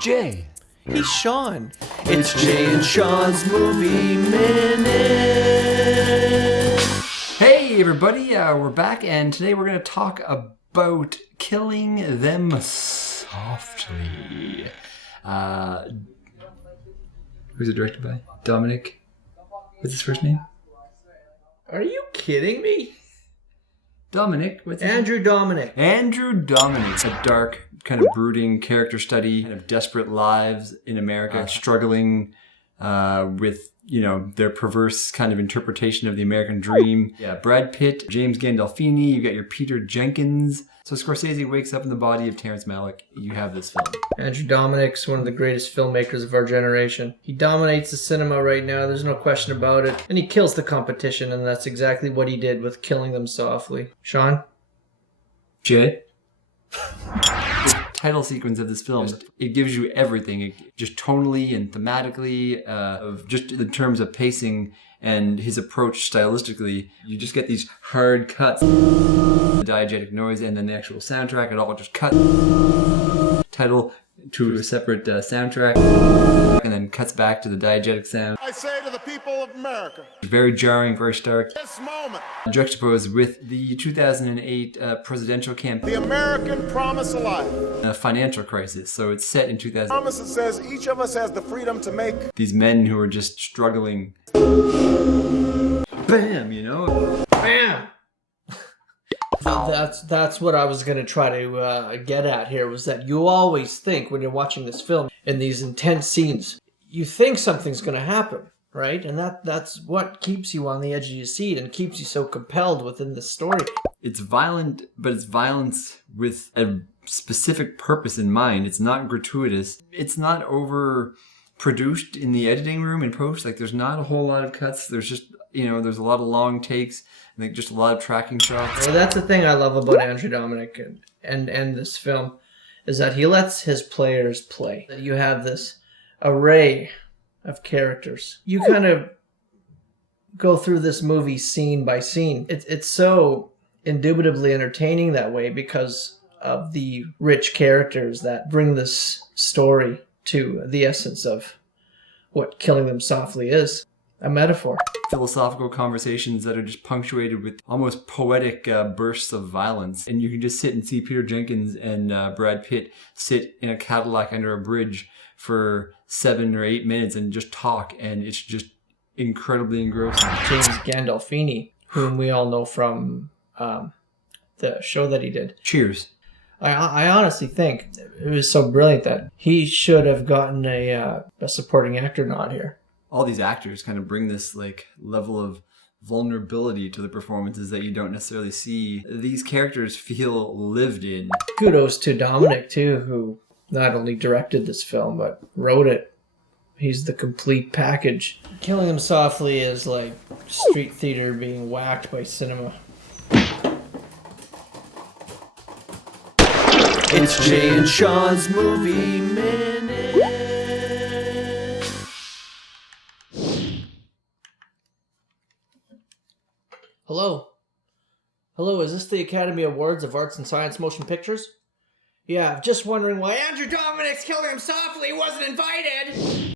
Jay. He's Shaun. It's Jay and Shaun's Movie Minute. Hey everybody, we're back and today we're going to talk about killing them softly. Who's it directed by? Dominik. What's his first name? Are you kidding me? Dominik. What's his Andrew Dominik. Andrew Dominik. A dark, kind of brooding character study of desperate lives in America, struggling with, you know, their perverse kind of interpretation of the American dream. Yeah, Brad Pitt, James Gandolfini, you got your Peter Jenkins. So Scorsese wakes up in the body of Terrence Malick. You have this film. Andrew Dominik's one of the greatest filmmakers of our generation. He dominates the cinema right now, there's no question about it. And he kills the competition, and that's exactly what he did with Killing Them Softly. Shaun? Jay? The title sequence of this film, it gives you everything, just tonally and thematically, of just in terms of pacing and his approach stylistically. You just get these hard cuts, the diegetic noise, and then the actual soundtrack. It all just cuts title to a separate soundtrack, and then cuts back to the diegetic sound. I say to the people of America, Very jarring, very stark. this moment, Juxtaposed with the 2008 presidential campaign, the American promise of life. a financial crisis. So it's set in 2000. Promise that says each of us has the freedom to make. These men who are just struggling. Bam, you know? Bam! That's what I was going to try to get at here, was that you always think when you're watching this film, in these intense scenes, you think something's going to happen, right? And that's what keeps you on the edge of your seat and keeps you so compelled within the story. It's violent, but it's violence with a specific purpose in mind. It's not gratuitous. It's not overproduced in the editing room in post. Like, there's not a whole lot of cuts. There's just, you know, there's a lot of long takes. I think just a lot of tracking shots. Well, that's the thing I love about Andrew Dominik and this film, is that he lets his players play. You have this array of characters. You kind of go through this movie scene by scene. It's so indubitably entertaining that way because of the rich characters that bring this story to the essence of what Killing Them Softly is. A metaphor. Philosophical conversations that are just punctuated with almost poetic bursts of violence. And you can just sit and see Peter Jenkins and Brad Pitt sit in a Cadillac under a bridge for 7 or 8 minutes and just talk. And it's just incredibly engrossing. James Gandolfini, whom we all know from the show that he did. Cheers. I honestly think it was so brilliant that he should have gotten a supporting actor nod here. All these actors kind of bring this like level of vulnerability to the performances that you don't necessarily see. These characters feel lived in. Kudos to Dominik too, who not only directed this film but wrote it. He's the complete package. Killing Them Softly is like street theater being whacked by cinema. It's Jay and Shaun's Movie Minute. Hello, is this the Academy Awards of Arts and Science Motion Pictures? Yeah, just wondering why Andrew Dominik's Killing Him Softly wasn't invited!